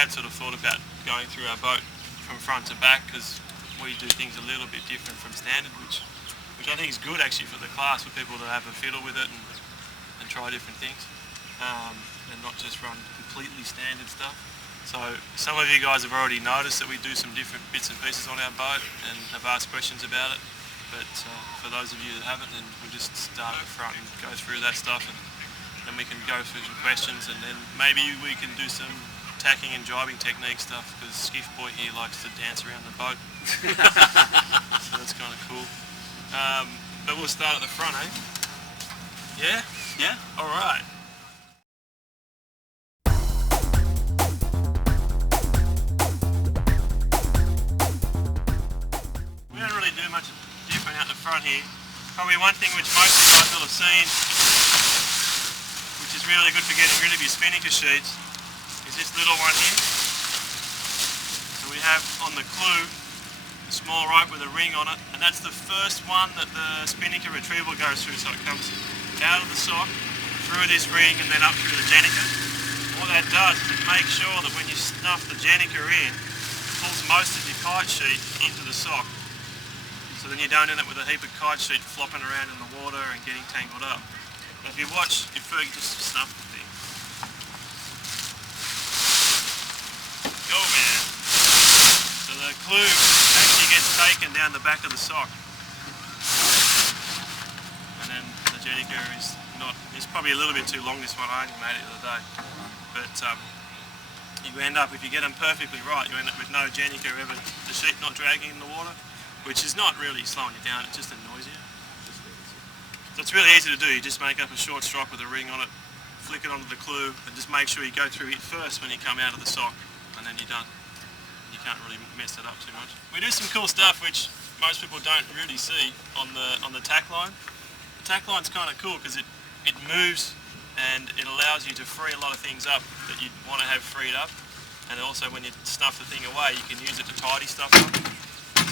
had sort of thought about going through our boat from front to back, because we do things a little bit different from standard, which I think is good actually for the class, for people to have a fiddle with it and try different things, and not just run completely standard stuff. So some of you guys have already noticed that we do some different bits and pieces on our boat and have asked questions about it, but for those of you that haven't, then we'll just start up front and go through that stuff, and then we can go through some questions, and then maybe we can do some tacking and jibing technique stuff, because Skiff Boy here likes to dance around the boat. So that's kind of cool. But we'll start at the front, eh? Yeah? Yeah. Alright. We don't really do much different out the front here. Probably one thing which most of you guys will have seen, which is really good for getting rid of your Spinnaker sheets, is this little one here. So we have on the clue a small rope with a ring on it, and that's the first one that the Spinnaker retrieval goes through. So it comes out of the sock, through this ring, and then up through the Jenica. What that does is it makes sure that when you stuff the Jenica in, it pulls most of your kite sheet into the sock. So then you don't end up with a heap of kite sheet flopping around in the water and getting tangled up. Now if you watch, if Fergie just snuff the thing. Go man! So the clue actually gets taken down the back of the sock. And then the Jenica is not, it's probably a little bit too long, this one, I only made it the other day. But you end up, if you get them perfectly right, you end up with no Jenica ever, the sheet not dragging in the water, which is not really slowing you down, it just annoys you. So it's really easy to do, you just make up a short stroke with a ring on it, flick it onto the clue, and just make sure you go through it first when you come out of the sock, and then you're done. You can't really mess it up too much. We do some cool stuff which most people don't really see on the tack line. The tack line's kind of cool because it moves and it allows you to free a lot of things up that you'd want to have freed up, and also when you stuff the thing away you can use it to tidy stuff up.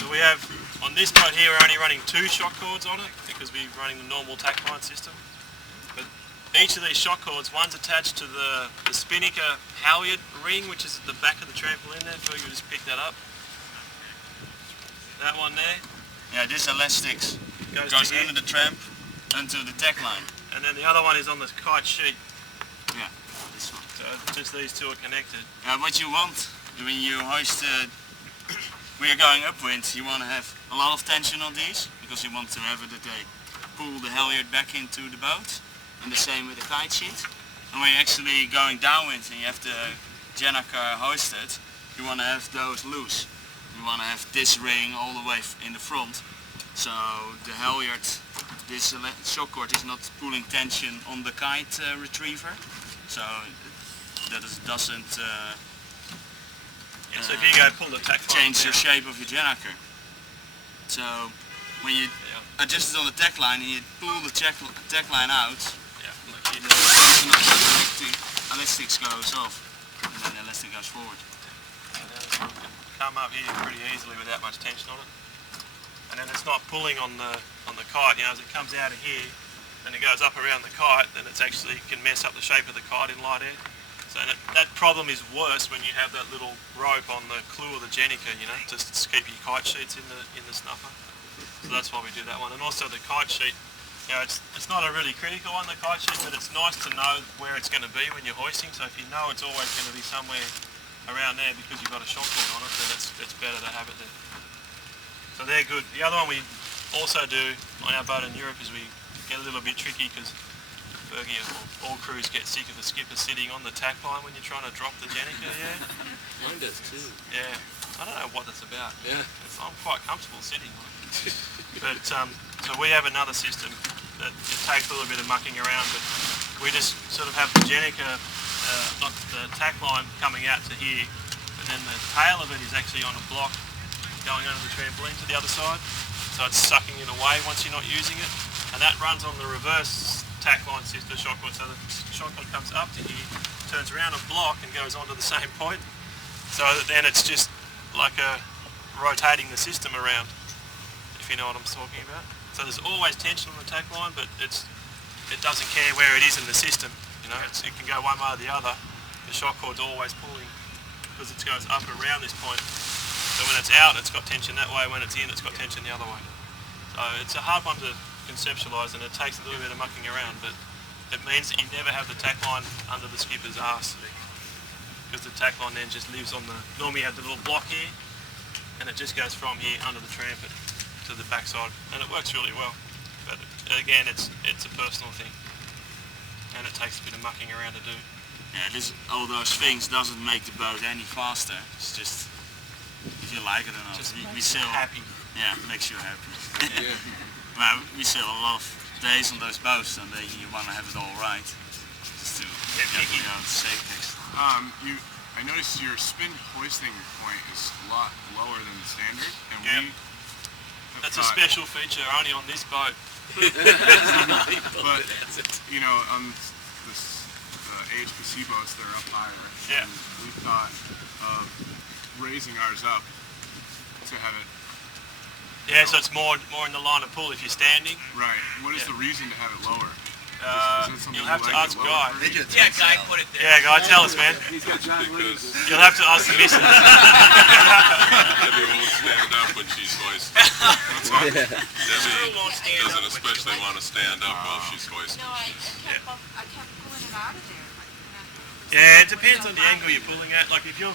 So we have, on this boat here, we're only running 2 shock cords on it because we're running the normal tack line system. But each of these shock cords, one's attached to the Spinnaker halyard ring, which is at the back of the trampoline there. So you just pick that up. That one there. Yeah, this elastics goes under the tramp onto the tack line. And then the other one is on the kite sheet. Yeah, this one. So just these two are connected. What you want when you hoist, when you're going upwind, you want to have a lot of tension on these, because you want to have it that they pull the halyard back into the boat, and the same with the kite sheet. And when you're actually going downwind and you have the Jenica hoisted, you want to have those loose. You want to have this ring all the way in the front, so the halyard, this shock cord is not pulling tension on the kite retriever, so that doesn't so if you go pull the tack line change the shape of your Jenica. So when you adjust it on the tack line and you pull the tack line out, like the elastics goes off and then the elastic goes forward. Come up here pretty easily without much tension on it, and then it's not pulling on the kite. You know, as it comes out of here and it goes up around the kite, then it's actually can mess up the shape of the kite in light air. So that problem is worse when you have that little rope on the clue of the Jenica, you know, just to keep your kite sheets in the snuffer. So that's why we do that one. And also the kite sheet, you know, it's not a really critical one, the kite sheet, but it's nice to know where it's going to be when you're hoisting. So if you know it's always going to be somewhere around there because you've got a shock cord on it, then it's better to have it there. So they're good. The other one we also do on our boat in Europe is we get a little bit tricky because Fergie and all crews get sick of the skipper sitting on the tack line when you're trying to drop the Jenica, yeah? Mine does too. Yeah, I don't know what that's about. Yeah. I'm quite comfortable sitting on it. But, so we have another system that it takes a little bit of mucking around, but we just sort of have the Jenica, not the tack line coming out to here, but then the tail of it is actually on a block going under the trampoline to the other side, so it's sucking it away once you're not using it, and that runs on the reverse tack line system, the shock cord. So the shock cord comes up to here, turns around a block and goes onto the same point, so that then it's just like rotating the system around, if you know what I'm talking about. So there's always tension on the tack line, but it doesn't care where it is in the system, you know, it can go one way or the other. The shock cord's always pulling. because it goes up around this point. So when it's out, it's got tension that way. When it's in, it's got tension the other way. So it's a hard one to conceptualise, and it takes a little bit of mucking around, but it means that you never have the tack line under the skipper's arse, because the tack line then just lives on the, normally you have the little block here, and it just goes from here under the trampet to the backside, and it works really well. But again, it's a personal thing, and it takes a bit of mucking around to do. Yeah, all those things doesn't make the boat any faster. It's just if you like it or not. Just we sail happy. Yeah, it makes you happy. Well, we sail a lot of days on those boats, and you want to have it all right. Just to get me out of the safe text. I noticed your spin hoisting point is a lot lower than the standard, and that's a special feature only on this boat. But you know, on the AHPC boats, they're up higher. Yeah. And we thought of raising ours up to have it. Yeah, so it's more in the line of pull if you're standing. Right. What is the reason to have it lower? You'll have to ask Guy. Yeah, Guy put it there. Yeah, Guy, tell us, man. Because You'll have to ask the missus. Debbie won't stand up when she's hoisting. Debbie doesn't especially want to stand up while she's hoisting. No, I kept pulling it out of there. Yeah, it depends on the angle you're pulling at. Like if you're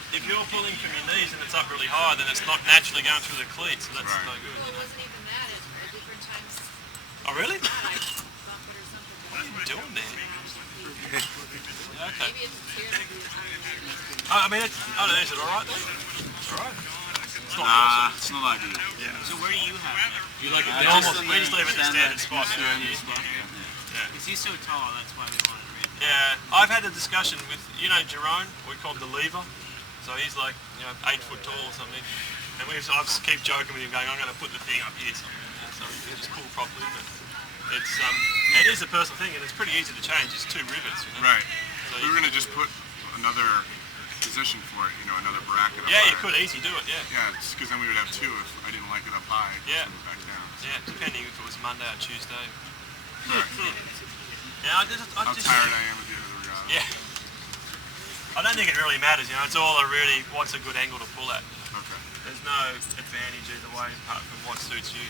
pulling from your knees and it's up really high, then it's not naturally going through the cleats, so that's no good. Well, it wasn't even that. At different times, Oh really? I bump it or something. What are you doing there? Okay. Maybe it's here. I mean, is it alright then? It's alright. It's not Nah, awesome. it's not ideal. Yeah. So where do you have it? You like it normal? We just leave it at the standard spot. Because he's so tall, that's why we wanted to read. Yeah, I've had a discussion with, Jerome, we call him the lever. So he's like, 8 foot tall or something. And I just keep joking with him going, I'm going to put the thing up here somewhere. So he can just pull properly. But it is a personal thing, and it's pretty easy to change. It's 2 rivets. Right. So We were gonna just put another position for it. Another bracket. Up yeah, you higher. could easy do it. Yeah. Yeah, because then we would have 2 if I didn't like it up high. Yeah. Just move back down. Yeah, depending if it was Monday or Tuesday. Right. Yeah, I How just tired I am at the end of the regatta. Yeah. I don't think it really matters. It's all what's a good angle to pull at. Okay. There's no advantage either way apart from what suits you.